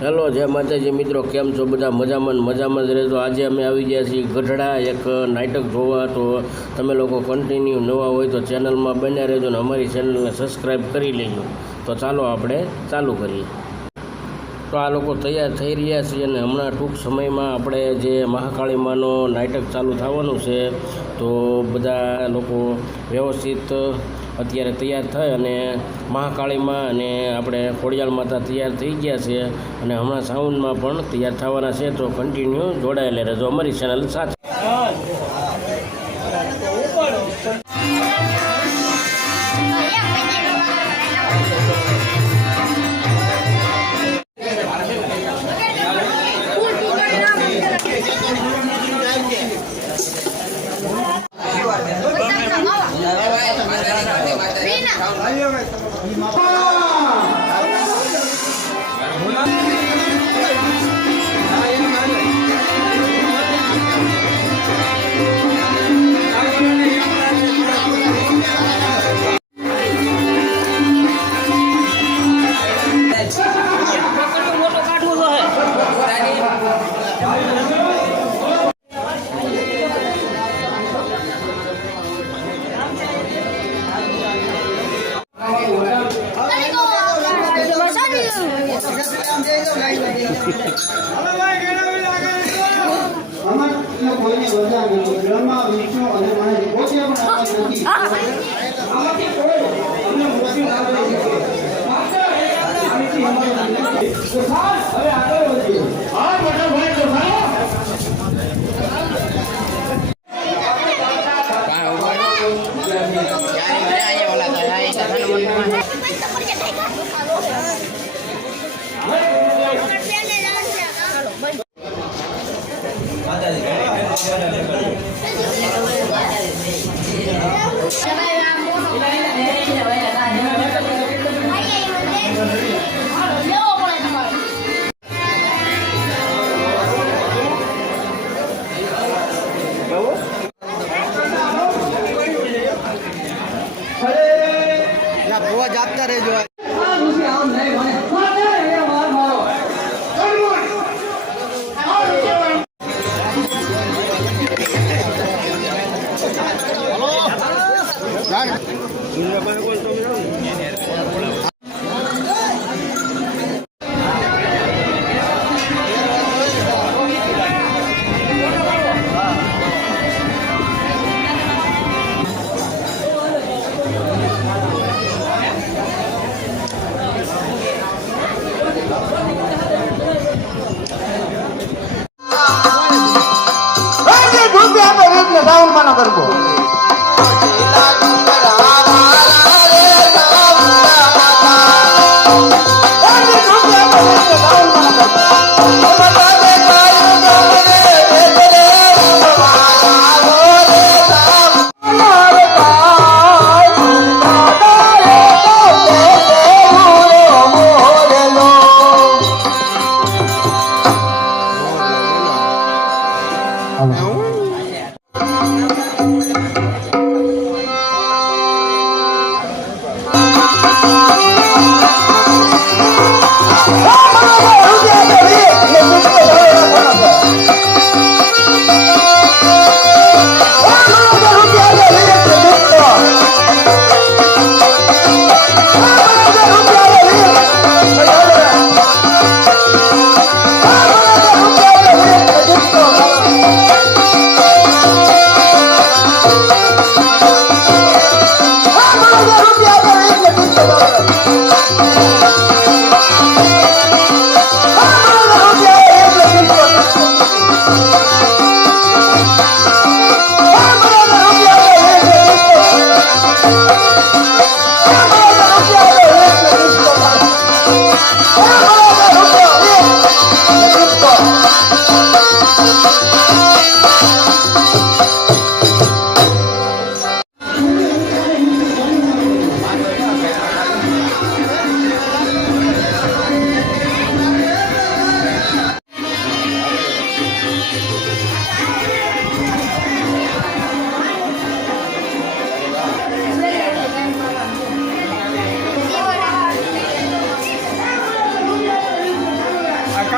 Hello, જય માતાજી મિત્રો, કેમ છો બધા? મજામાં જ રહેજો. આજે અમે આવી ગયા છીએ ગઢડા એક નાટક જોવા. તો તમે લોકો કન્ટિન્યુ નવા હોય તો ચેનલમાં બન્યા રહેજો ને અમારી ચેનલને સબસ્ક્રાઈબ કરી લેજો. તો ચાલો આપણે ચાલુ કરીએ. તો આ લોકો તૈયાર થઈ રહ્યા છે અને હમણાં ટૂંક સમયમાં આપણે જે મહાકાળી માનો નાટક ચાલુ થવાનું છે. તો બધા લોકો વ્યવસ્થિત અત્યારે તૈયાર થઈ અને મહાકાળીમાં અને આપણે ખોડિયાલ માતા તૈયાર થઈ ગયા છે અને હમણાં સાઉન્ડમાં પણ તૈયાર થવાના છે. તો કન્ટિન્યુ જોડાયેલા રહેજો અમારી ચેનલ સાથે. આપતા રહેજો.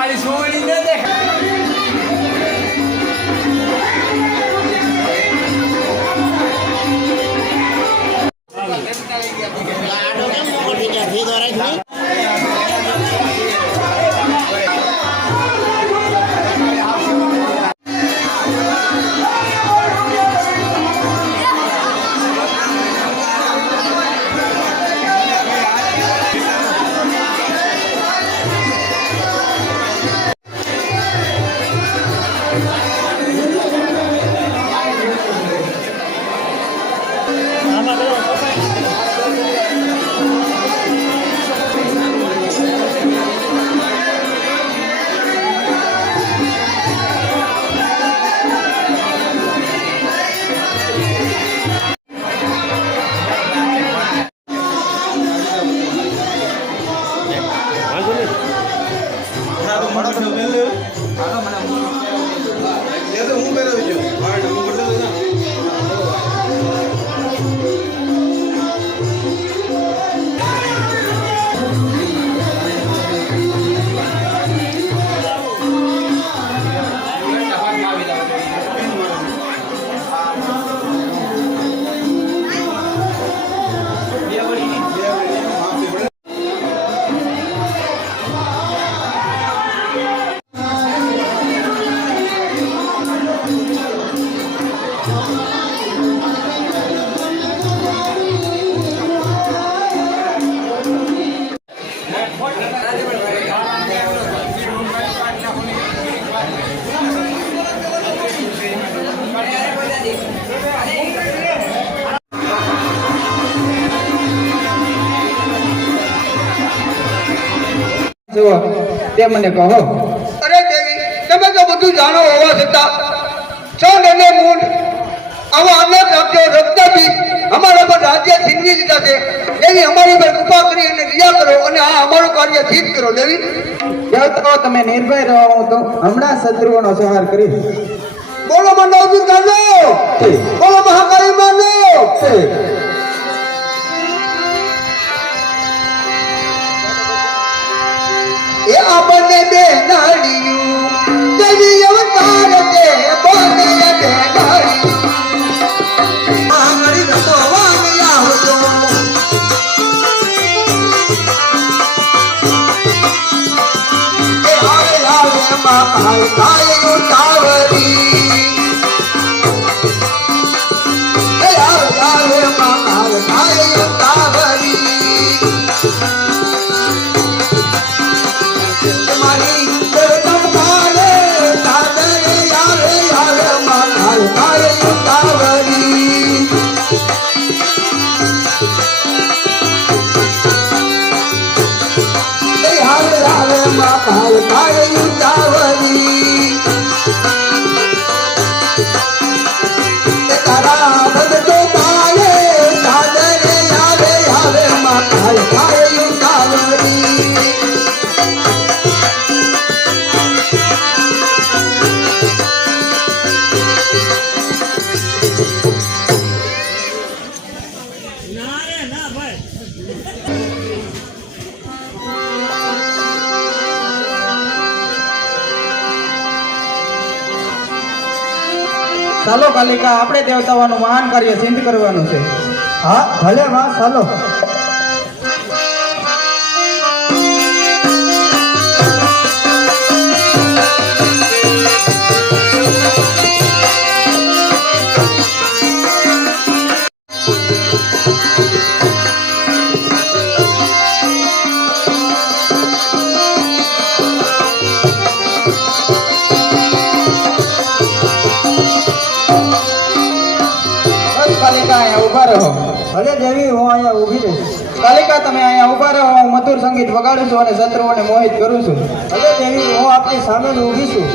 મારી સોવડી ન દેખાય. જુઓ તે મને કહો. અરે દેવી, તમે તો બધું જાણો હોવા છતાં છો ને મૂળ આવા અનેક રાખ્યો રક્તબીજ અમારા પર રાજ્ય છીનવી દીધા છે. દેવી, અમારી પર કૃપા કરી અને દયા કરો અને આ અમારું કાર્ય સિદ્ધ કરો. દેવી, દેવતાઓ તમે નિર્ભય રહો, હું તો હમણાં શત્રુઓનો સંહાર કરીશ. બોલો મંડળ કાઢો, બોલો મહાકાળી માનો. એ આપણને બે નાળિયું દેવી અવતાર છે, બોલે બે નાળિયું આંગળી રમો વાંગ આવજો. એ આવે આવે માં કાય કાય ઉતાવળી. એ આવે આવે માં કાય કાય ઉતાવળી. ચાલો કાલિકા, આપણે દેવતાઓનું મહાન કાર્ય સિદ્ધ કરવાનું છે. હા ભલે માં, ચાલો. કાલિકા અહીંયા ઊભા રહો. ભલે દેવી, હું અહીંયા ઊભી રહીશ. કાલિકા તમે અહીંયા ઊભા રહો, હું મધુર સંગીત વગાડું છું અને શત્રુઓને મોહિત કરું છું. ભલે દેવી, હું આપની સામે જ ઊભી છું.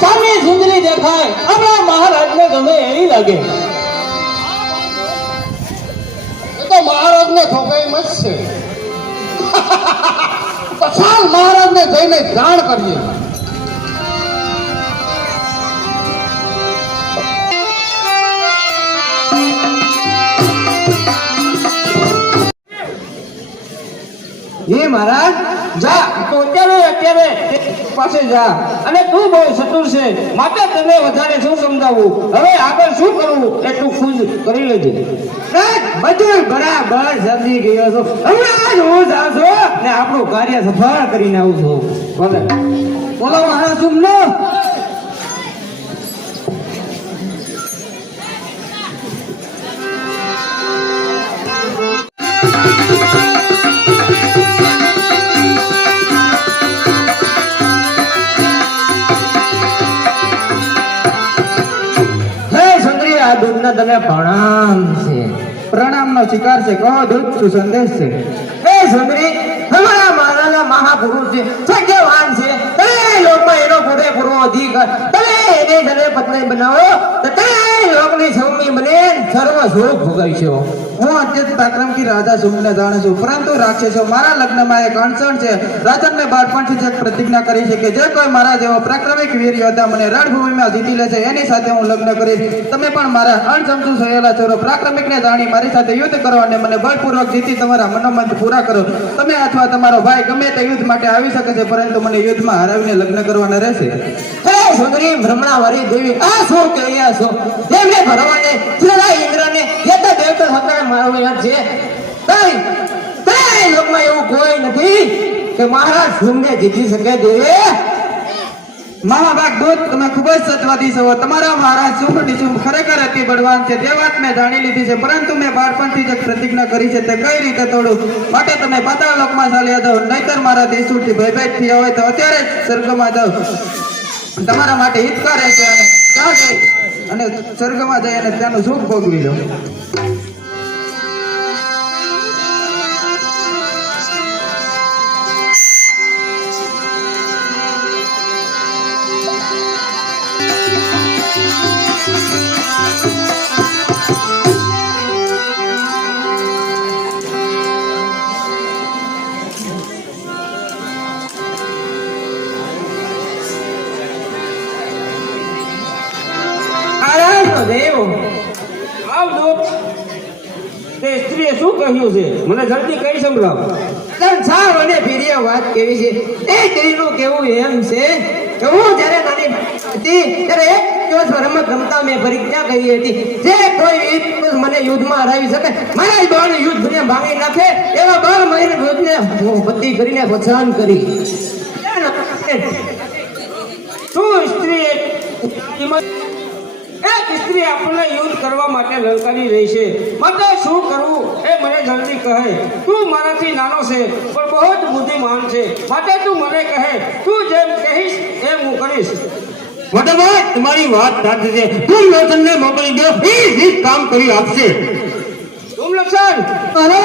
સામે સુંદરી દેખાય, આપણા મહારાજને ગમે એવી લાગે. તમને થોકાઈ મચશે. તો ચાલ મહારાજને જઈને જાણ કરીએ. હે મહારાજ જા તો અત્યારે પાસે જા અને તું બહુ ચતુર છે માટે તને વધારે શું સમજાવવું હવે આગળ શું કરવું એટલું ખુદ કરી લેજે બધું બરાબર સમજી ગયો છો હમણાં જ હું જાઉં છું ને આપણું કાર્ય સફળ કરીને આવું છું બોલે બોલો મહારાજ સુમનો તમે પ્રણામ છે પ્રણામનો શિકાર છે. કહો દૂત શું સંદેશ છે? હે સુંદરી અમારા મહારાજા મહાપુરુષ છે સત્યવાન છે તમે લોકમાં એનો પૂરેપૂરો અધિકાર તમે એને જને પત્ની બનાવો તો તમે લોકની સૌની બને સર્વ સુખ ભોગવશો. હું અત્યંત પરાક્રમથી રાજા સુમને જાણું છું, પરંતુ રાક્ષસો મારા લગ્નમાં એક અણસણ છે. રાજાને બાળપણથી જ એક પ્રતિજ્ઞા કરી છે કે જે કોઈ મારા જેવો પ્રાક્રમિક વીર યોદ્ધા મને રણભૂમિમાં જીતી લેશે એની સાથે હું લગ્ન કરીશ. તમે પણ મારા અણસમજુ થયેલા ચોરો પ્રાક્રમિકને જાણી મારી સાથે યુદ્ધ કરો અને મને બળપૂર્વક જીતી તમારા મનોમંત પૂરા કરો. તમે અથવા તમારો ભાઈ ગમે તે યુદ્ધ માટે આવી શકે છે, પરંતુ મને યુદ્ધમાં હરાવીને લગ્ન કરવાના રહેશે. હે સુંદરી ભ્રમણાવરી દેવી આ શું કહ્યા છો જેમને ભરવાને છેલ્લા ઇન્દ્રને યતા દેવતા હતા મારો યાદ છે તઈ તઈ લોકમાં એવું કોઈ નથી કે મહારાજ સુમને જીતી શકે દેવે. મહાભાગ દૂત તમે ખૂબ જ સત્યવાદી છો. તમારા મહારાજ શુંભ ખરેખર અતિ બળવાન છે તે વાત મેં જાણી લીધી છે, પરંતુ મેં બાળપણથી જ પ્રતિજ્ઞા કરી છે તે કઈ રીતે તોડું માટે તમે પાતાળ લોકમાં ચાલ્યા જાઓ, નહીતર મારા દેશોથી ભયભીત થયા હોય તો અત્યારે જ સ્વર્ગમાં જાઓ. તમારા માટે હિતકારે છે અને ત્યાં જઈ અને સ્વર્ગમાં જઈ અને ત્યાંનું સુખ ભોગવી લો. દેવ આવ દૂત તે સ્ત્રીએ શું કહ્યું છે મને જલ્દી કહી સંભળાવ. સંસાર અને પ્રિય વાત કેવી છે એ સ્ત્રીનું કેવું એમ છે કે હું જ્યારે નાની હતી ત્યારે એક દિવસ રમત રમતા મેં પરીક્ષા કરી હતી જે કોઈ મને યુદ્ધમાં હરાવી શકે મારા બળ યુદ્ધને ભાંગી નાખે એવા 12 મહિને યુદ્ધને હું બધી કરીને પસંદ કરી. શું સ્ત્રી એક સ્ત્રી આપણને યુદ્ધ કરવા માટે લલકારી રહી છે માટે શું કરવું એ મને જલ્દી કહે. તું મારાથી નાનો છે પણ બહુ જ બુદ્ધિમાન છે માટે તું મને કહે તું જેમ કહીશ એમ હું કરીશ. મોટાભાઈ તમારી વાત સાચી છે તું લોચનને મોકલી દો એ કામ કરી આપશે. તું લક્ષણ અરે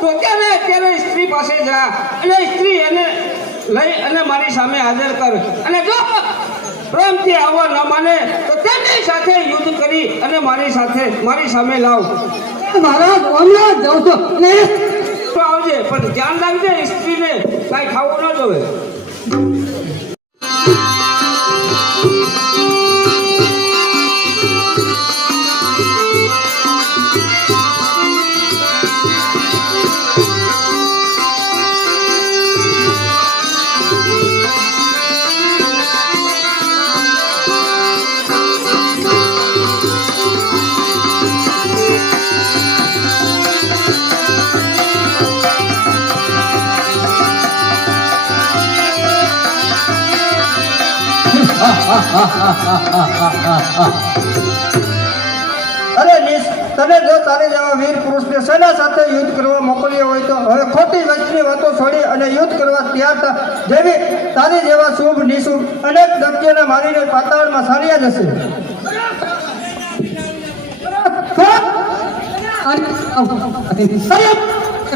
તો અત્યારે સ્ત્રી પાસે જા અને સ્ત્રી એને લઈ અને મારી સામે હાજર કર અને જો પ્રેમથી આવવા ન માને તો તેની સાથે યુદ્ધ કરી અને મારી સામે લાવ. મહારાજ હમણાં જાઉં છું ને તો આવજે પણ ધ્યાન રાખજે સ્ત્રીને કાંઈ ખાવું ન જોવે. અરે નીશ, તને જો તારે જેવા વીર પુરુષને સેના સાથે યુદ્ધ કરવા મોકલ્યો હોય તો હવે ખોટી વચની વાતો છોડી અને યુદ્ધ કરવા તૈયાર થા. જેવી તારી જેવા શુભ નિશુભ અનેક દત્યોને મારીને પાતાળમાં સાર્યા જશે.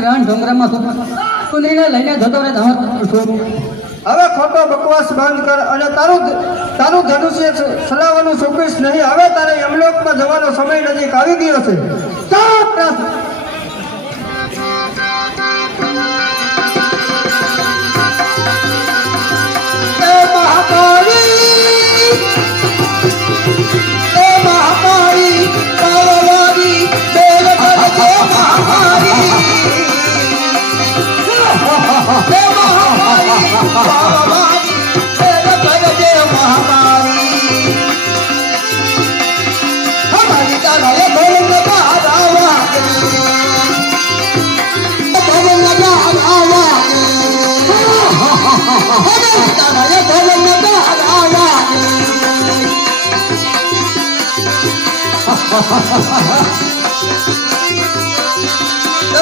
રણ ડુંગરામાં સુંદરીને લઈને જતો રહે. હવે ખોટો બકવાસ બંધ કર અને તારું ધનુષ્ય ચલાવવાનું શોખીશ નહીં. હવે તારે યમલોકમાં જવાનો સમય નજીક આવી ગયો છે.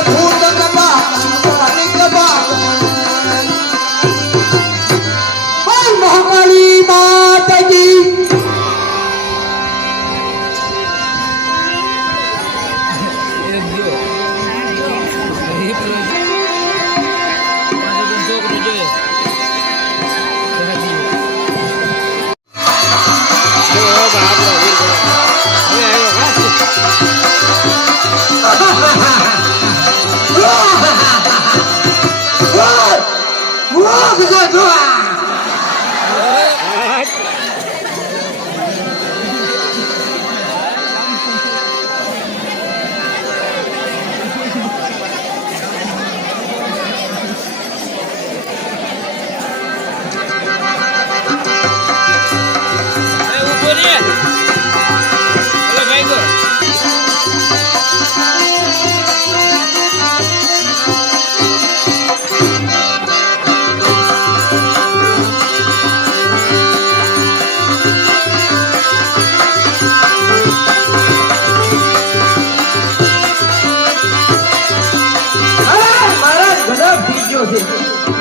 ભૂત કબા પાણી કબા મહાકાળી માતાજી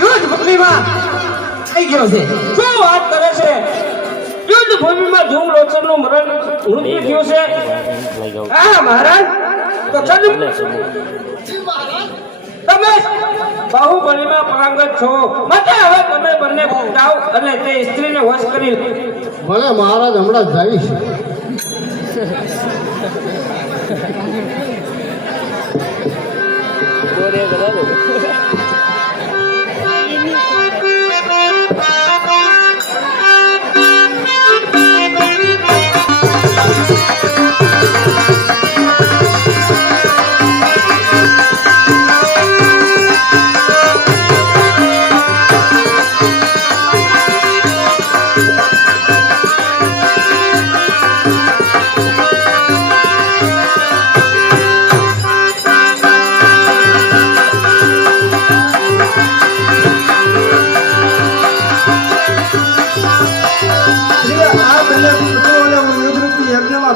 યુદ્ધ ભૂમિમાં થઈ ગયો છે શું વાત કરે છે યુદ્ધ ભૂમિમાં ધૂમ લોચનનું મૃત્યુ થયું છે હા મહારાજ તો તમે બાહુબલીમાં પારંગત છો માટે હવે તમે બંને જાઓ અને તે સ્ત્રીને વશ કરી ભલે મહારાજ હમણાં જ જઈશ.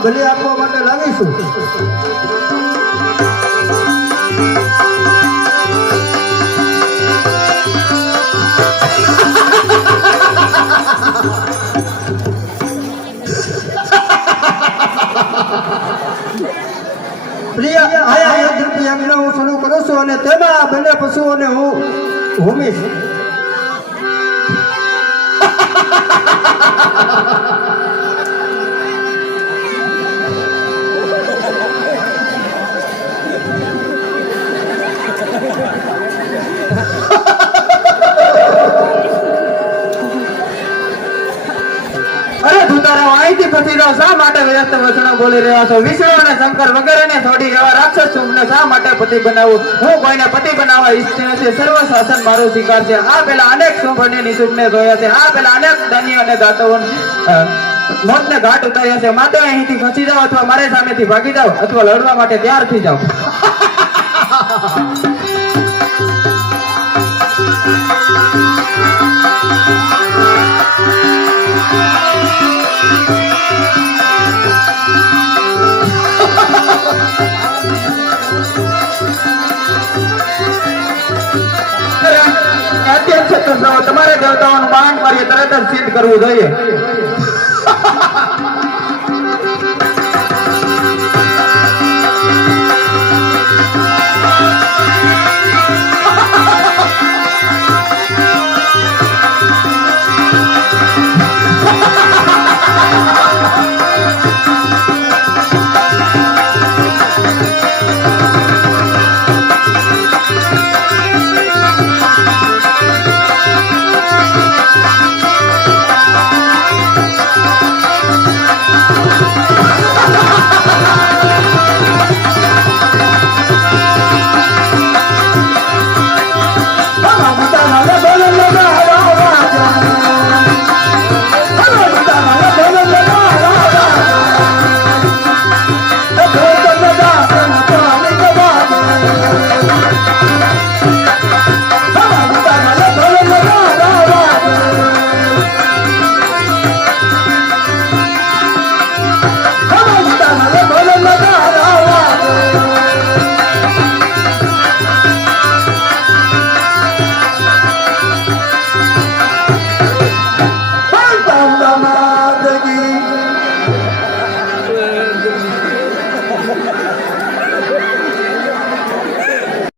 બલિ આપવા માટે લાવીશું. પ્રિય આયા યજ્ઞ હું શરૂ કરું છું અને તેમાં બંને પશુઓને હું હોમીશ. શા માટે વ્યસ્ત વચનો બોલી રહ્યા છો? વિષ્ણુ અને શંકર વગેરેને છોડી એવા રાક્ષસ શુંભને શા માટે પતિ બનાવવું? હું કોઈને પતિ બનાવવા ઈચ્છતી નથી. સર્વ શાસન મારો સ્વીકાર છે. આ પેલા અનેક શુંભ અને નિશુભને જોયા છે. આ પેલા અનેક દાનીઓ અને દાતાઓ મોતને ઘાટ ઉતાર્યા છે. માટે અહીંથી ખસી જાઓ અથવા મારી સામેથી ભાગી જાઓ અથવા લડવા માટે તૈયાર થઈ જાઓ. તમારે દેવતાઓનું માન મારી તરત જ સિદ્ધ કરવું જોઈએ.